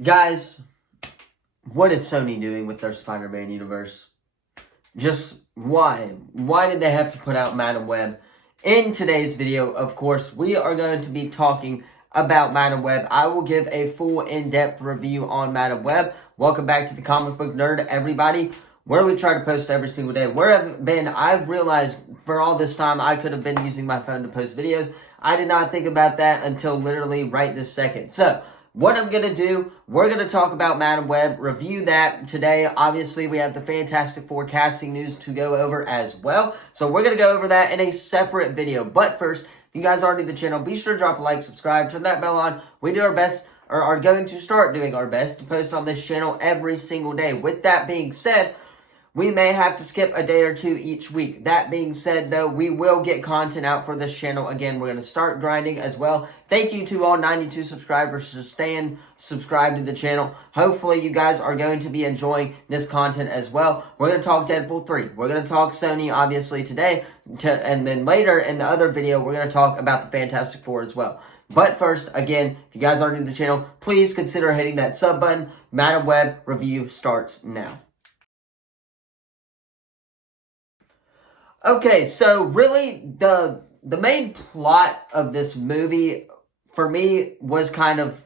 Guys, what is Sony doing with their Spider-Man universe? Just why? Why did they have to put out Madam Web? In today's video, of course, we are going to be talking about Madam Web. I will give a full in-depth review on Madam Web. Welcome back to the Comic Book Nerd, everybody, where we try to post every single day. Where I've been, I've realized for all this time I could have been using my phone to post videos. I did not think about that until literally right this second. So, what I'm going to do, we're going to talk about Madam Web, review that today. Obviously, we have the Fantastic Four casting news to go over as well. So we're going to go over that in a separate video. But first, if you guys are new to the channel, be sure to drop a like, subscribe, turn that bell on. We do our best, or are going to start doing our best to post on this channel every single day. With that being said, we may have to skip a day or two each week. That being said, though, we will get content out for this channel. Again, we're going to start grinding as well. Thank you to all 92 subscribers for staying subscribed to the channel. Hopefully, you guys are going to be enjoying this content as well. We're going to talk Deadpool 3. We're going to talk Sony, obviously, today. And then later in the other video, we're going to talk about the Fantastic Four as well. But first, again, if you guys are new to the channel, please consider hitting that sub button. Madam Web review starts now. Okay, so really the main plot of this movie for me was kind of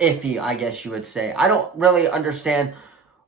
iffy, I guess you would say. I don't really understand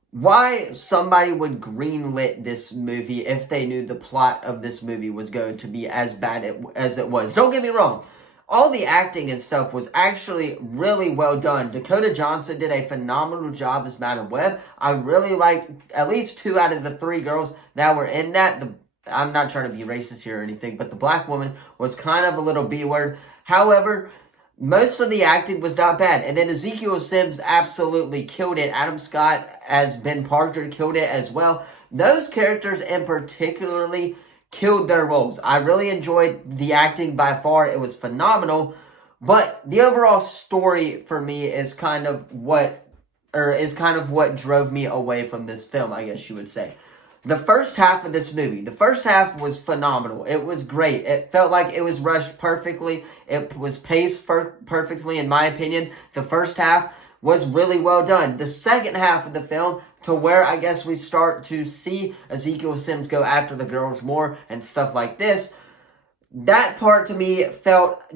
why somebody would greenlit this movie if they knew the plot of this movie was going to be as bad as it was. Don't get me wrong. All the acting and stuff was actually really well done. Dakota Johnson did a phenomenal job as Madam Web. I really liked at least 2 out of the 3 girls that were in that. I'm not trying to be racist here or anything, but the black woman was kind of a little B-word. However, most of the acting was not bad. And then Ezekiel Sims absolutely killed it. Adam Scott as Ben Parker killed it as well. Those characters in particularly killed their roles. I really enjoyed the acting by far. It was phenomenal. But the overall story for me is kind of what drove me away from this film, I guess you would say. The first half of this movie, the first half was phenomenal. It was great. It felt like it was rushed perfectly. It was paced perfectly, in my opinion. The first half was really well done. The second half of the film, to where I guess we start to see Ezekiel Sims go after the girls more and stuff like this, that part to me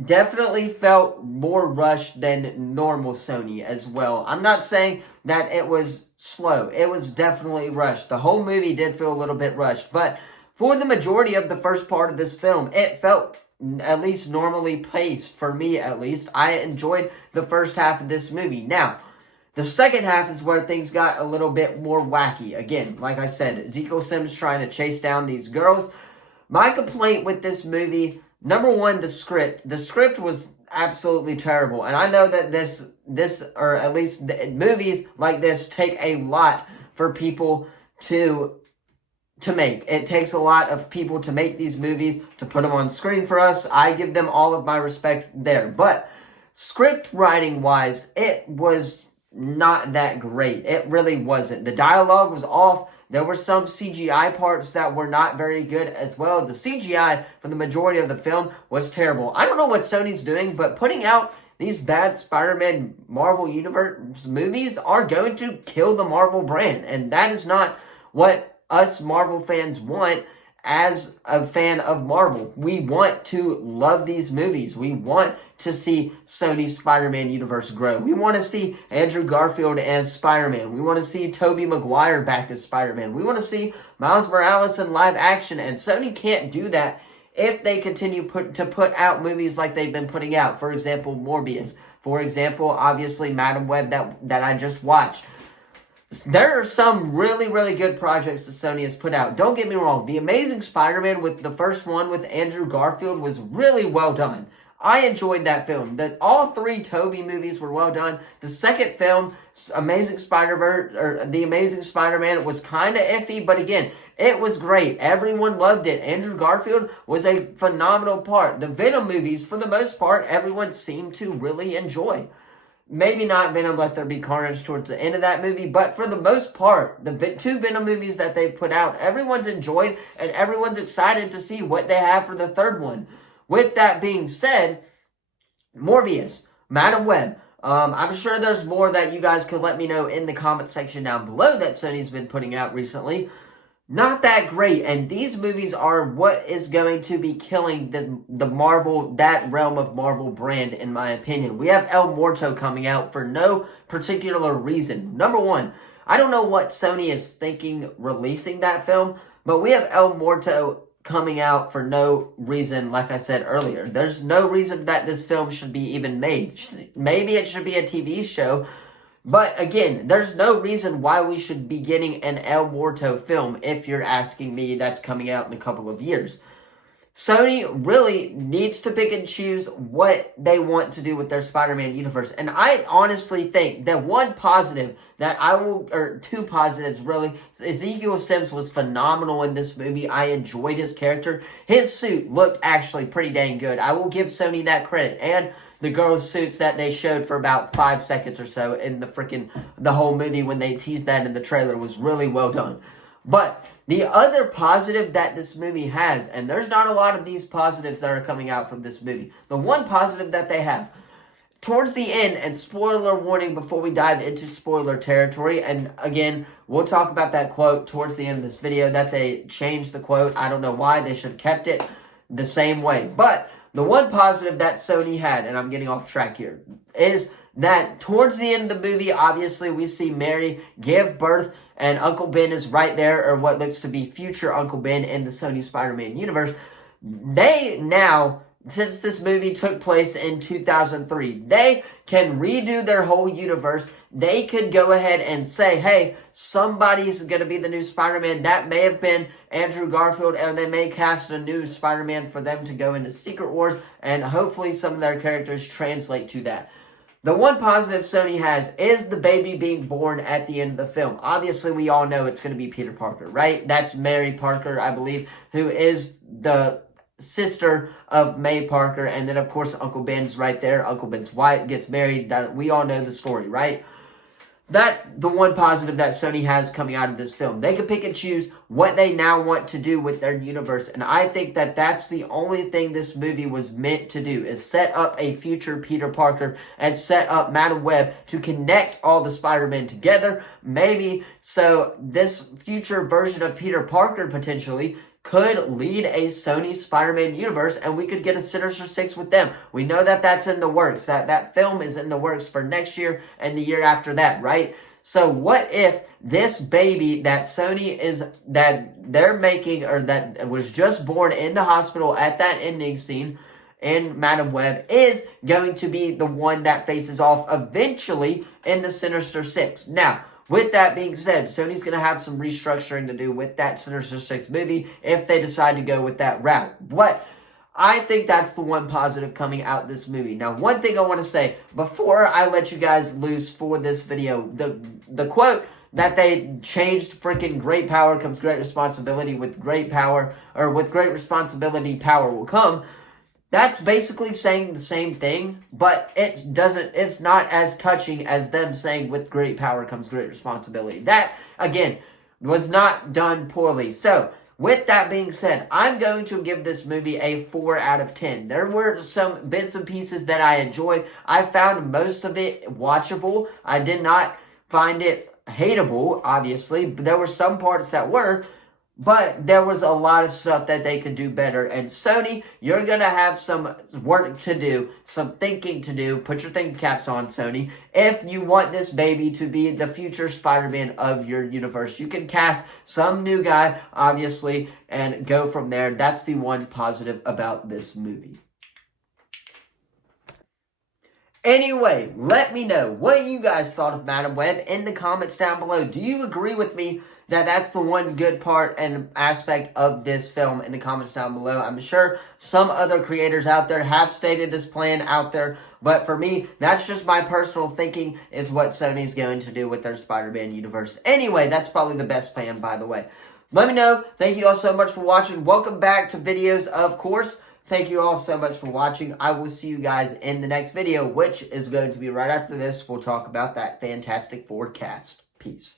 definitely felt more rushed than normal Sony as well. I'm not saying that it was slow. It was definitely rushed. The whole movie did feel a little bit rushed, but for the majority of the first part of this film, it felt at least normally paced, for me at least. I enjoyed the first half of this movie. Now, the second half is where things got a little bit more wacky. Again, like I said, Ezekiel Sims trying to chase down these girls. My complaint with this movie, number one, the script. The script was absolutely terrible. And I know that this or at least movies like this take a lot for people to make. It takes a lot of people to make these movies, to put them on screen for us. I give them all of my respect there. But script writing wise, it was not that great. It really wasn't. The dialogue was off. There were some CGI parts that were not very good as well. The CGI for the majority of the film was terrible. I don't know what Sony's doing, but putting out these bad Spider-Man Marvel Universe movies are going to kill the Marvel brand. And that is not what us Marvel fans want as a fan of Marvel. We want to love these movies. We want to see Sony's Spider-Man universe grow. We want to see Andrew Garfield as Spider-Man. We want to see Tobey Maguire back as Spider-Man. We want to see Miles Morales in live action, and Sony can't do that if they continue to put out movies like they've been putting out. For example, Morbius. For example, obviously, Madam Web that I just watched. There are some really, really good projects that Sony has put out. Don't get me wrong. The Amazing Spider-Man, with the first one with Andrew Garfield, was really well done. I enjoyed that film. All 3 Tobey movies were well done. The second film, Amazing Spider-Verse, or The Amazing Spider-Man, was kind of iffy, but again, it was great. Everyone loved it. Andrew Garfield was a phenomenal part. The Venom movies, for the most part, everyone seemed to really enjoy. Maybe not Venom Let There Be Carnage towards the end of that movie, but for the most part, the 2 Venom movies that they've put out, everyone's enjoyed, and everyone's excited to see what they have for the third one. With that being said, Morbius, Madam Web, I'm sure there's more that you guys could let me know in the comment section down below that Sony's been putting out recently. Not that great, and these movies are what is going to be killing the Marvel, that realm of Marvel brand, in my opinion. We have El Muerto coming out for no particular reason. Number one, I don't know what Sony is thinking releasing that film, but we have El Muerto coming out for no reason, like I said earlier. There's no reason that this film should be even made. Maybe it should be a TV show, but again, there's no reason why we should be getting an El Muerto film if you're asking me. That's coming out in a couple of years. Sony really needs to pick and choose what they want to do with their Spider-Man universe. And I honestly think that one positive that or two positives really, Ezekiel Sims was phenomenal in this movie. I enjoyed his character. His suit looked actually pretty dang good. I will give Sony that credit. And the girls' suits that they showed for about 5 seconds or so in the whole movie when they teased that in the trailer was really well done. But the other positive that this movie has, and there's not a lot of these positives that are coming out from this movie. The one positive that they have, towards the end, and spoiler warning before we dive into spoiler territory, and again, we'll talk about that quote towards the end of this video, that they changed the quote. I don't know why. They should have kept it the same way. But the one positive that Sony had, and I'm getting off track here, is that towards the end of the movie, obviously, we see Mary give birth, and Uncle Ben is right there, or what looks to be future Uncle Ben in the Sony Spider-Man universe. They now, since this movie took place in 2003, they can redo their whole universe. They could go ahead and say, hey, somebody's going to be the new Spider-Man. That may have been Andrew Garfield, and they may cast a new Spider-Man for them to go into Secret Wars, and hopefully some of their characters translate to that. The one positive Sony has is the baby being born at the end of the film. Obviously, we all know it's going to be Peter Parker, right? That's Mary Parker, I believe, who is the sister of May Parker. And then, of course, Uncle Ben's right there. Uncle Ben's wife gets married. We all know the story, right? That's the one positive that Sony has coming out of this film. They can pick and choose what they now want to do with their universe. And I think that that's the only thing this movie was meant to do, is set up a future Peter Parker and set up Madam Web to connect all the Spider-Men together. Maybe so this future version of Peter Parker potentially could lead a Sony Spider-Man universe, and we could get a Sinister Six with them. We know that that's in the works. That film is in the works for next year and the year after that, right? So what if this baby that that they're making, or that was just born in the hospital at that ending scene in Madam Web, is going to be the one that faces off eventually in the Sinister Six? Now, with that being said, Sony's going to have some restructuring to do with that Sinister Six movie if they decide to go with that route. But I think that's the one positive coming out this movie. Now, one thing I want to say before I let you guys loose for this video, the quote that they changed, freaking great power comes great responsibility. With great power, or with great responsibility, power will come. That's basically saying the same thing, but it's not as touching as them saying with great power comes great responsibility. That, again, was not done poorly. So, with that being said, I'm going to give this movie a 4 out of 10. There were some bits and pieces that I enjoyed. I found most of it watchable. I did not find it hateable, obviously, but there were some parts that were. But there was a lot of stuff that they could do better. And Sony, you're going to have some work to do, some thinking to do. Put your thinking caps on, Sony. If you want this baby to be the future Spider-Man of your universe, you can cast some new guy, obviously, and go from there. That's the one positive about this movie. Anyway, let me know what you guys thought of Madam Web in the comments down below. Do you agree with me that that's the one good part and aspect of this film? In the comments down below. I'm sure some other creators out there have stated this plan out there, but for me, that's just my personal thinking, is what Sony's going to do with their Spider-Man universe. Anyway, that's probably the best plan, by the way. Let me know. Thank you all so much for watching. Welcome back to videos, of course. Thank you all so much for watching. I will see you guys in the next video, which is going to be right after this. We'll talk about that Fantastic Four cast. Peace.